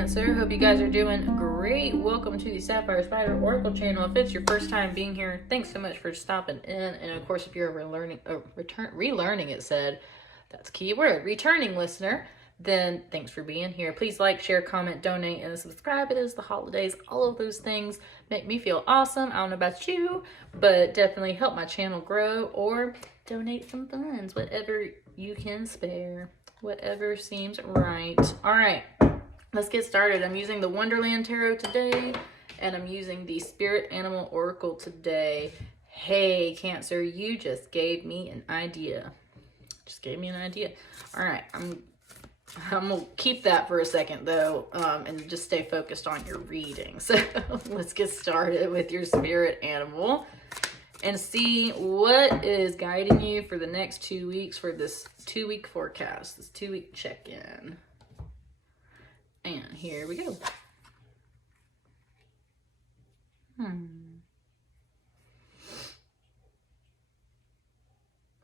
Cancer. Hope you guys are doing great. Welcome to the Sapphire Spider Oracle channel. If it's your first time being here, thanks so much for stopping in. And of course, if you're relearning, it said, that's a key word, returning listener, then thanks for being here. Please like, share, comment, donate, and subscribe. It is the holidays. All of those things make me feel awesome. I don't know about you, but definitely help my channel grow, or donate some funds, whatever you can spare, whatever seems right. All right, let's get started. I'm using the Wonderland Tarot today, and I'm using the Spirit Animal Oracle today. Hey, Cancer, you just gave me an idea. All right, I'm gonna keep that for a second though, and just stay focused on your reading. So let's get started with your spirit animal and see what is guiding you for the next 2 weeks for this 2-week forecast, this 2-week check-in. And here we go.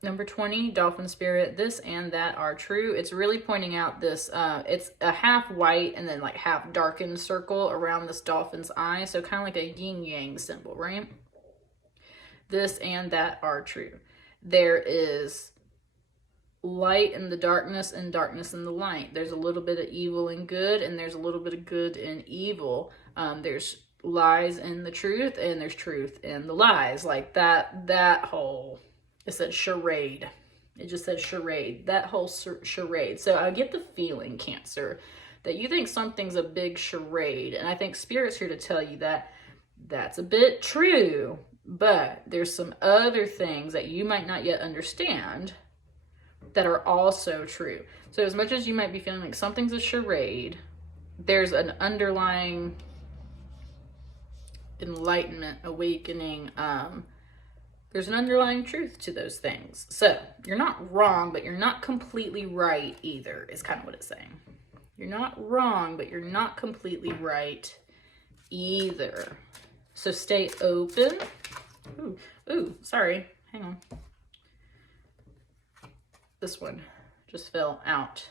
Number 20, Dolphin Spirit. This and that are true. It's really pointing out this, it's a half white and then like half darkened circle around this dolphin's eye. So kind of like a yin-yang symbol, right? This and that are true. There is light in the darkness and darkness in the light. There's a little bit of evil and good, and there's a little bit of good and evil. There's lies in the truth, and there's truth in the lies. Like that whole... It said charade. It just said charade. That whole charade. So I get the feeling, Cancer, that you think something's a big charade. And I think Spirit's here to tell you that that's a bit true. But there's some other things that you might not yet understand that are also true. So as much as you might be feeling like something's a charade, there's an underlying enlightenment, awakening, there's an underlying truth to those things. So you're not wrong, but you're not completely right either, is kind of what it's saying. You're not wrong, but you're not completely right either. So stay open. Ooh, sorry. Hang on. This one just fell out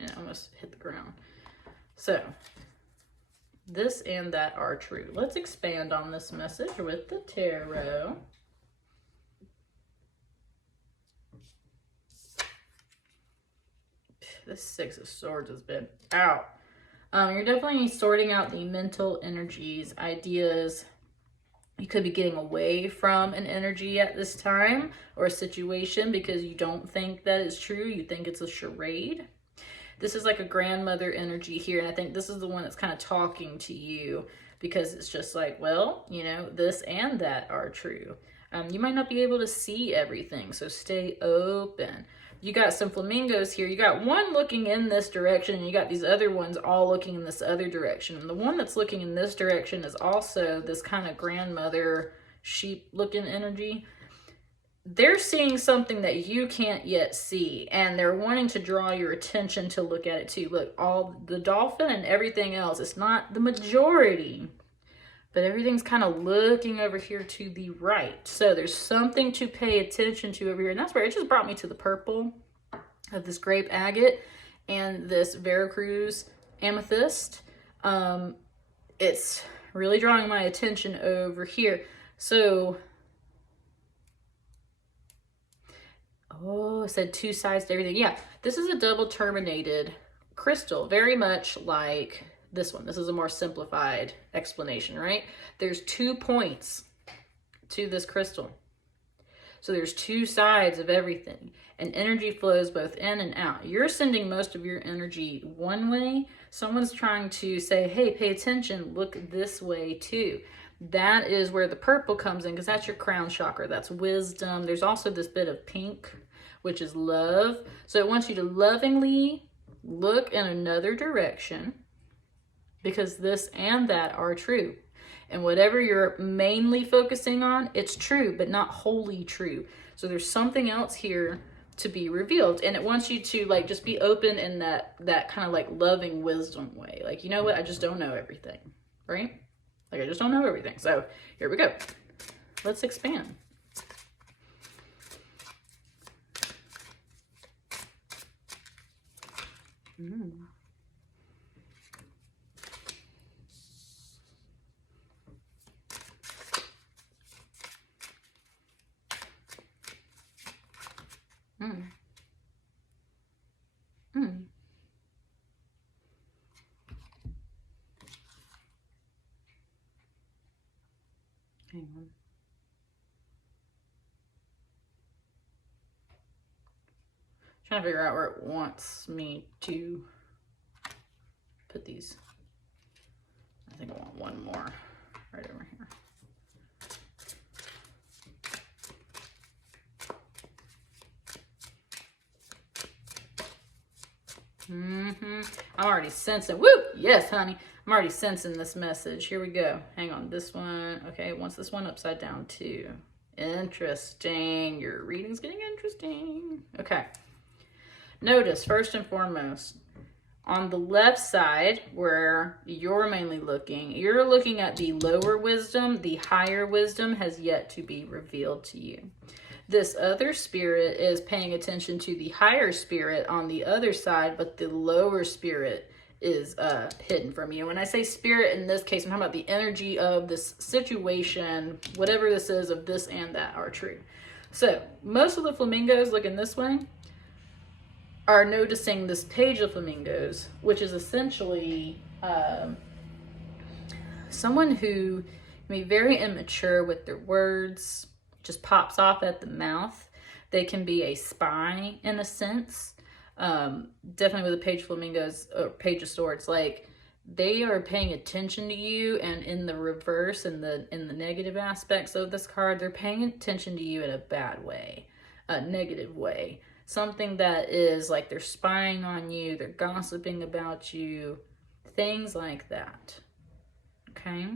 and almost hit the ground. So this and that are true. Let's expand on this message with the tarot. This Six of Swords has been out. You're definitely sorting out the mental energies, ideas. You could be getting away from an energy at this time or a situation because you don't think that it's true. You think it's a charade. This is like a grandmother energy here. And I think this is the one that's kind of talking to you because it's just like, well, you know, this and that are true. You might not be able to see everything, so stay open. You got some flamingos here. You got one looking in this direction, and you got these other ones all looking in this other direction. And the one that's looking in this direction is also this kind of grandmother sheep-looking energy. They're seeing something that you can't yet see, and they're wanting to draw your attention to look at it too. Look, all the dolphin and everything else, it's not the majority, but everything's kind of looking over here to the right. So there's something to pay attention to over here. And that's where it just brought me to the purple of this Grape Agate and this Veracruz Amethyst. It's really drawing my attention over here. So, oh, it said two sides to everything. Yeah, this is a double terminated crystal, very much like this one. This is a more simplified explanation, right? There's 2 points to this crystal. So there's 2 sides of everything, and energy flows both in and out. You're sending most of your energy one way. Someone's trying to say, hey, pay attention, look this way too. That is where the purple comes in, because that's your crown chakra. That's wisdom. There's also this bit of pink, which is love. So it wants you to lovingly look in another direction, because this and that are true. And whatever you're mainly focusing on, it's true, but not wholly true. So there's something else here to be revealed. And it wants you to like just be open in that kind of like loving wisdom way. Like, you know what? I just don't know everything, right? Like, I just don't know everything. So here we go. Let's expand. Hang on. Trying to figure out where it wants me to put these. I think I want one more right over here. I'm already sensing. Woo! Yes, honey. I'm already sensing this message. Here we go. Hang on. This one. Okay, it wants this one upside down too. Interesting. Your reading's getting interesting. Okay. Notice, first and foremost, on the left side where you're mainly looking, you're looking at the lower wisdom. The higher wisdom has yet to be revealed to you. This other spirit is paying attention to the higher spirit on the other side, but the lower spirit is hidden from you. When I say spirit in this case, I'm talking about the energy of this situation, whatever this is, of this and that are true. So most of the flamingos looking this way are noticing this page of flamingos, which is essentially someone who may be very immature with their words, just pops off at the mouth. They can be a spy in a sense. Definitely with the page of flamingos or page of swords, like they are paying attention to you, and in the reverse, in the negative aspects of this card, they're paying attention to you in a bad way, a negative way. Something that is like they're spying on you, they're gossiping about you, things like that. Okay?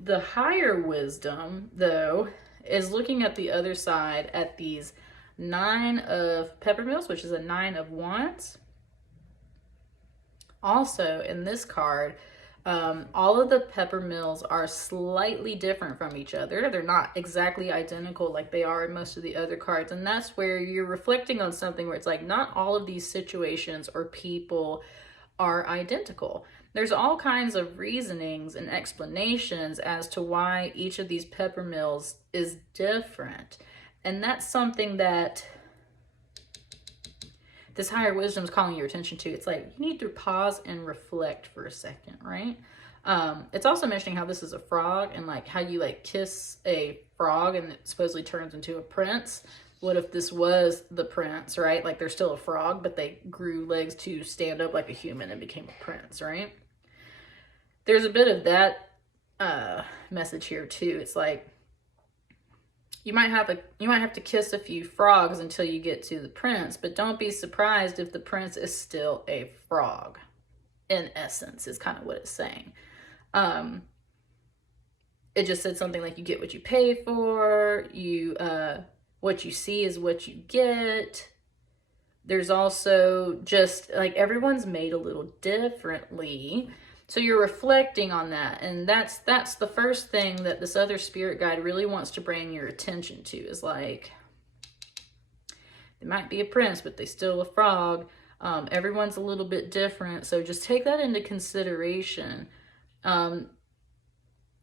The higher wisdom, though, is looking at the other side at these 9 of peppermills, which is a 9 of wands. Also, in this card, all of the peppermills are slightly different from each other. They're not exactly identical like they are in most of the other cards. And that's where you're reflecting on something where it's like not all of these situations or people are identical. There's all kinds of reasonings and explanations as to why each of these peppermills is different. And that's something that this higher wisdom is calling your attention to. It's like you need to pause and reflect for a second, right? It's also mentioning how this is a frog and like how you like kiss a frog and it supposedly turns into a prince. What if this was the prince, right? Like they're still a frog, but they grew legs to stand up like a human and became a prince, right? There's a bit of that message here too. It's like you might have to kiss a few frogs until you get to the prince, but don't be surprised if the prince is still a frog. In essence, is kind of what it's saying. It just said something like you get what you pay for. What you see is what you get. There's also just like everyone's made a little differently. So you're reflecting on that. And that's the first thing that this other spirit guide really wants to bring your attention to is like, they might be a prince, but they still a frog. Everyone's a little bit different. So just take that into consideration.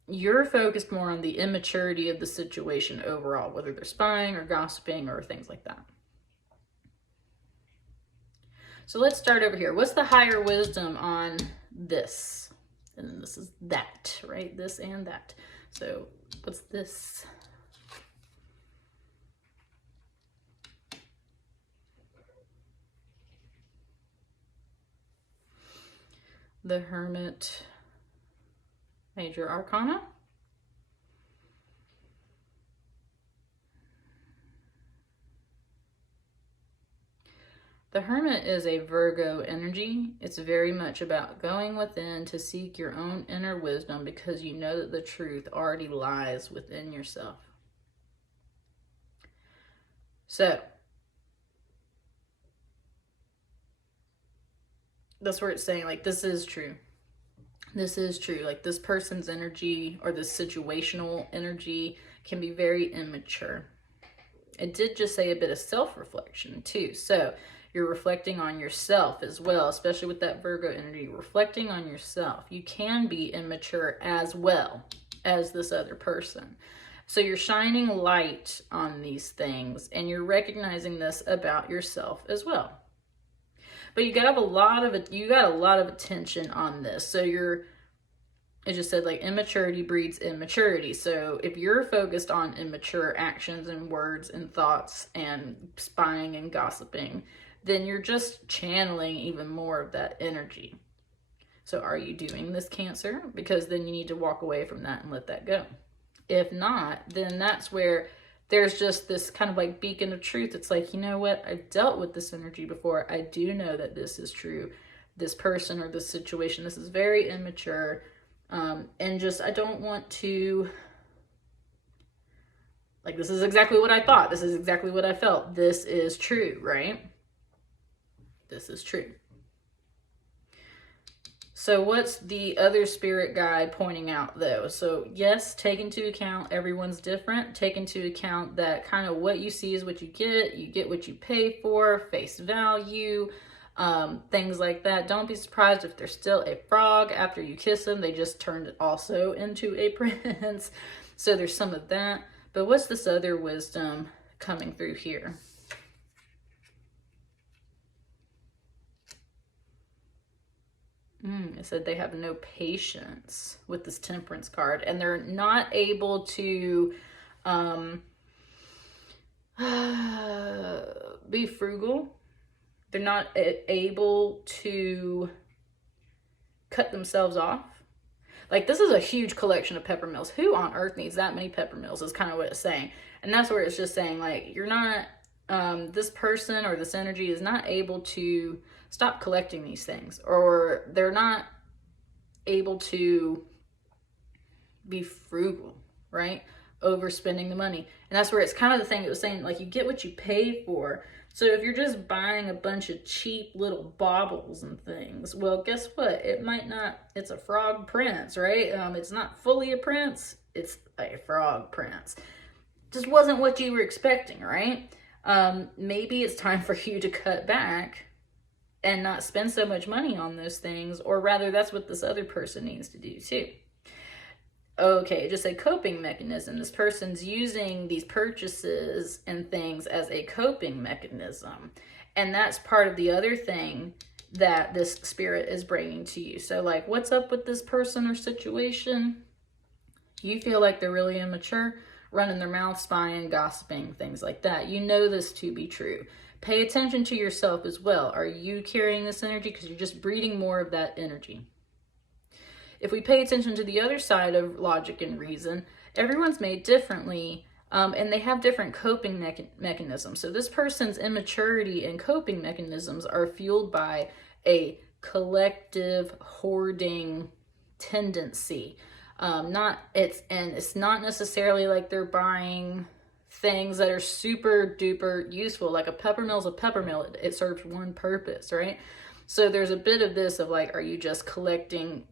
You're focused more on the immaturity of the situation overall, whether they're spying or gossiping or things like that. So let's start over here. What's the higher wisdom on this? And then this is that, right? This and that. So what's this? The Hermit, Major Arcana. The Hermit is a Virgo energy. It's very much about going within to seek your own inner wisdom because you know that the truth already lies within yourself. So, that's where it's saying, like, this is true. This is true. Like, this person's energy or this situational energy can be very immature. It did just say a bit of self-reflection, too. So, you're reflecting on yourself as well, especially with that Virgo energy, reflecting on yourself. You can be immature as well as this other person. So you're shining light on these things and you're recognizing this about yourself as well. But you got a lot of attention on this. So you're it just said like immaturity breeds immaturity. So if you're focused on immature actions and words and thoughts and spying and gossiping, then you're just channeling even more of that energy. So are you doing this, Cancer? Because then you need to walk away from that and let that go. If not, then that's where there's just this kind of like beacon of truth. It's like, you know what? I've dealt with this energy before. I do know that this is true. This person or this situation, this is very immature. And just, I don't want to, like, this is exactly what I thought. This is exactly what I felt. This is true, right? This is true. So what's the other spirit guide pointing out though? So yes, take into account everyone's different. Take into account that kind of what you see is what you get what you pay for, face value, things like that. Don't be surprised if there's still a frog after you kiss them. They just turned it also into a prince. So there's some of that. But what's this other wisdom coming through here? It said they have no patience with this Temperance card, and they're not able to be frugal. They're not able to cut themselves off. Like, this is a huge collection of peppermills. Who on earth needs that many peppermills is kind of what it's saying. And that's where it's just saying, like, you're not, this person or this energy is not able to stop collecting these things, or they're not able to be frugal, right? Overspending the money. And that's where it's kind of the thing it was saying, like, you get what you pay for. So if you're just buying a bunch of cheap little baubles and things, well, guess what? It might not, it's a frog prince, right? It's not fully a prince, it's a frog prince. Just wasn't what you were expecting, right? Maybe it's time for you to cut back and not spend so much money on those things, or rather that's what this other person needs to do too. Okay, just a coping mechanism. This person's using these purchases and things as a coping mechanism. And that's part of the other thing that this spirit is bringing to you. So like, what's up with this person or situation? You feel like they're really immature, running their mouth, spying, gossiping, things like that. You know this to be true. Pay attention to yourself as well. Are you carrying this energy? Because you're just breeding more of that energy. If we pay attention to the other side of logic and reason, everyone's made differently, and they have different coping mechanisms. So this person's immaturity and coping mechanisms are fueled by a collective hoarding tendency. It's not necessarily like they're buying things that are super duper useful. Like a peppermill is a peppermill. It serves one purpose, right? So there's a bit of this of like, are you just collecting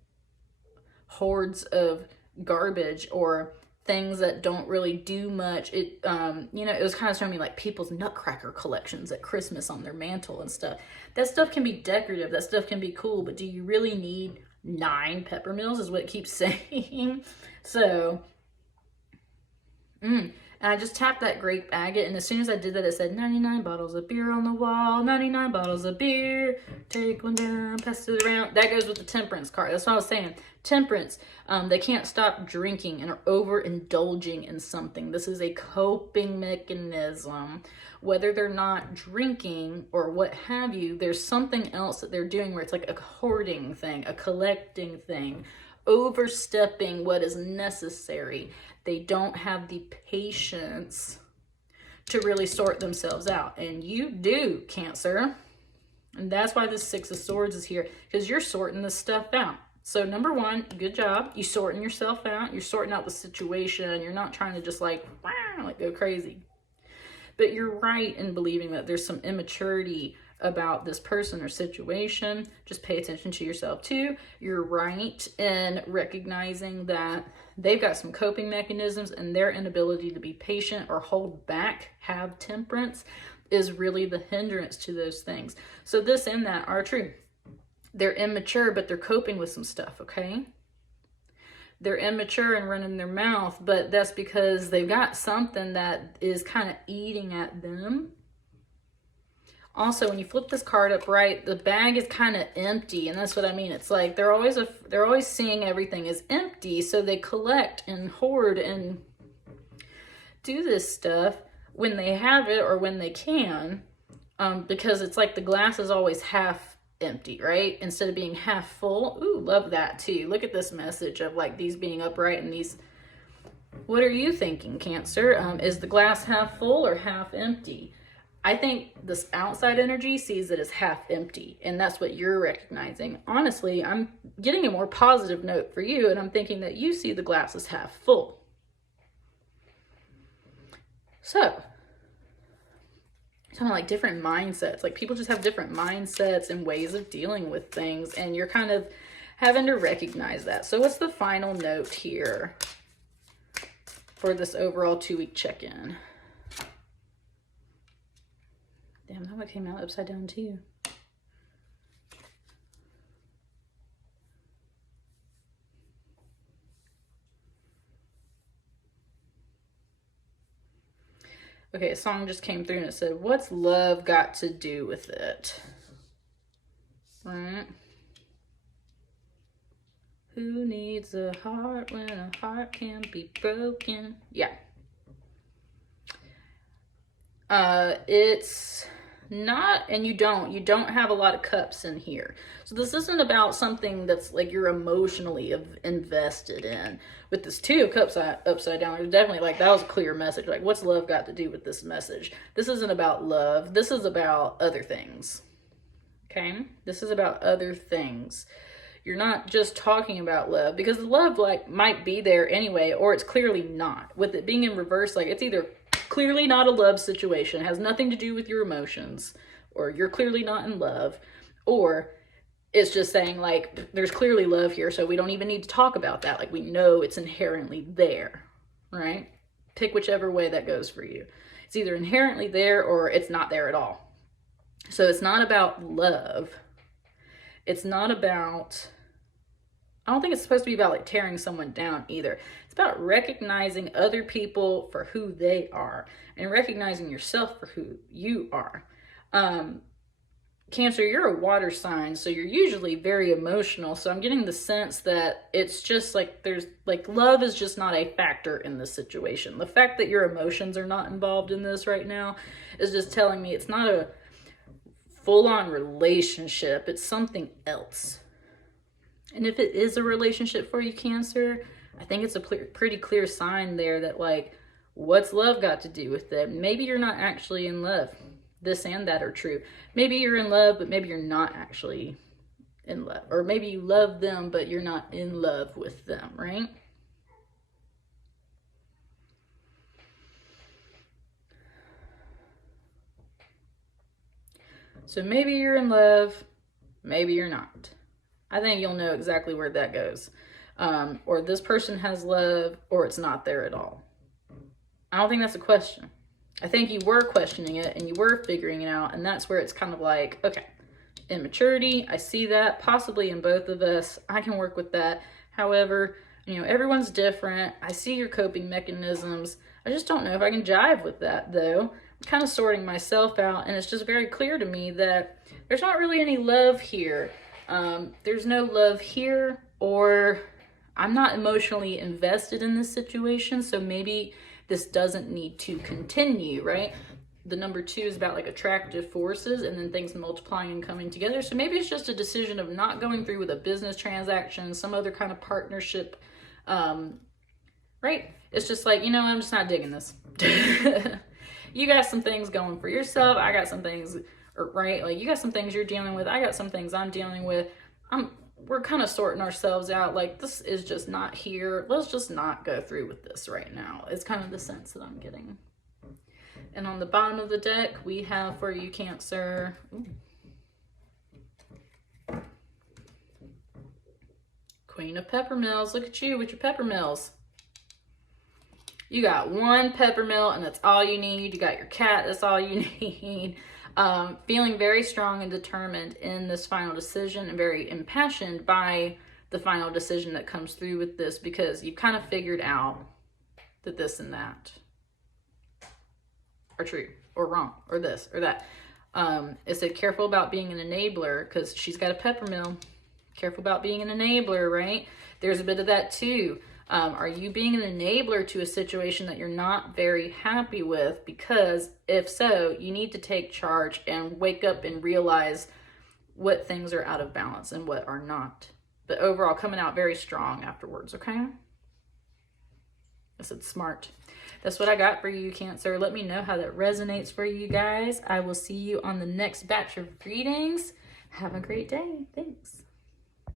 hordes of garbage or things that don't really do much? It was kind of showing me like people's nutcracker collections at Christmas on their mantle and stuff. That stuff can be decorative, that stuff can be cool, but do you really need 9 peppermills is what it keeps saying. So and I just tapped that grape agate, and as soon as I did that, it said 99 bottles of beer on the wall, 99 bottles of beer, take one down, pass it around. That goes with the Temperance card. That's what I was saying. Temperance, they can't stop drinking and are overindulging in something. This is a coping mechanism. Whether they're not drinking or what have you, there's something else that they're doing where it's like a hoarding thing, a collecting thing, overstepping what is necessary. They don't have the patience to really sort themselves out. And you do, Cancer. And that's why this 6 of Swords is here, because you're sorting this stuff out. So number 1, good job. You sorting yourself out. You're sorting out the situation. You're not trying to just like go crazy. But you're right in believing that there's some immaturity about this person or situation. Just pay attention to yourself too. You're right in recognizing that they've got some coping mechanisms, and their inability to be patient or hold back, have temperance, is really the hindrance to those things. So this and that are true. They're immature, but they're coping with some stuff, okay? They're immature and running their mouth, but that's because they've got something that is kind of eating at them. Also, when you flip this card up right, the bag is kind of empty, and that's what I mean. It's like they're always seeing everything as empty, so they collect and hoard and do this stuff when they have it or when they can, because it's like the glass is always half empty, right? Instead of being half full. Ooh, love that too. Look at this message of like these being upright and these. What are you thinking, Cancer? Is the glass half full or half empty? I think this outside energy sees it as half empty, and that's what you're recognizing. Honestly, I'm getting a more positive note for you, and I'm thinking that you see the glass as half full. So, kind of like different mindsets. Like people just have different mindsets and ways of dealing with things, and you're kind of having to recognize that. So what's the final note here for this overall 2-week check-in? Damn, that one came out upside down too. Okay, a song just came through and it said, what's love got to do with it? Right? Who needs a heart when a heart can't be broken? Yeah. It's not, and you don't have a lot of cups in here. So this isn't about something that's like you're emotionally invested in. With this 2 of Cups upside down, there's definitely like, that was a clear message. Like, what's love got to do with this message? This isn't about love. This is about other things. Okay? This is about other things. You're not just talking about love, because love like might be there anyway, or it's clearly not. With it being in reverse, like it's either clearly not a love situation, it has nothing to do with your emotions, or you're clearly not in love, or it's just saying like there's clearly love here, so we don't even need to talk about that. Like we know it's inherently there, right? Pick whichever way that goes for you. It's either inherently there or it's not there at all. So it's not about love. It's not about, I don't think it's supposed to be about like tearing someone down either. It's about recognizing other people for who they are and recognizing yourself for who you are. Cancer, you're a water sign, so you're usually very emotional. So I'm getting the sense that it's just like there's like love is just not a factor in this situation. The fact that your emotions are not involved in this right now is just telling me it's not a full-on relationship. It's something else. And if it is a relationship for you, Cancer, I think it's a pretty clear sign there that like, what's love got to do with it? Maybe you're not actually in love. This and that are true. Maybe you're in love, but maybe you're not actually in love. Or maybe you love them, but you're not in love with them, right? So maybe you're in love, maybe you're not. I think you'll know exactly where that goes. Or this person has love, or it's not there at all. I don't think that's a question. I think you were questioning it and you were figuring it out, and that's where it's kind of like, okay, immaturity, I see that, possibly in both of us. I can work with that. However, you know, everyone's different. I see your coping mechanisms. I just don't know if I can jive with that, though. I'm kind of sorting myself out, and it's just very clear to me that there's not really any love here. There's no love here, or I'm not emotionally invested in this situation, so maybe this doesn't need to continue, right? The number 2 is about like attractive forces and then things multiplying and coming together. So maybe it's just a decision of not going through with a business transaction, some other kind of partnership, right? It's just like, you know, I'm just not digging this. You got some things going for yourself. I got some things, right? Like you got some things you're dealing with. I got some things I'm dealing with. We're kind of sorting ourselves out. Like, this is just not here. Let's just not go through with this right now. It's kind of the sense that I'm getting. And on the bottom of the deck, we have for you, Cancer. Ooh. Queen of Peppermills. Look at you with your Peppermills. You got 1 Peppermill, and that's all you need. You got your cat. That's all you need. Feeling very strong and determined in this final decision, and very impassioned by the final decision that comes through with this, because you've kind of figured out that this and that are true or wrong or this or that. It said careful about being an enabler, because she's got a pepper mill. Careful about being an enabler, right? There's a bit of that too. Are you being an enabler to a situation that you're not very happy with? Because if so, you need to take charge and wake up and realize what things are out of balance and what are not. But overall, coming out very strong afterwards, okay? I said smart. That's what I got for you, Cancer. Let me know how that resonates for you guys. I will see you on the next batch of readings. Have a great day. Thanks.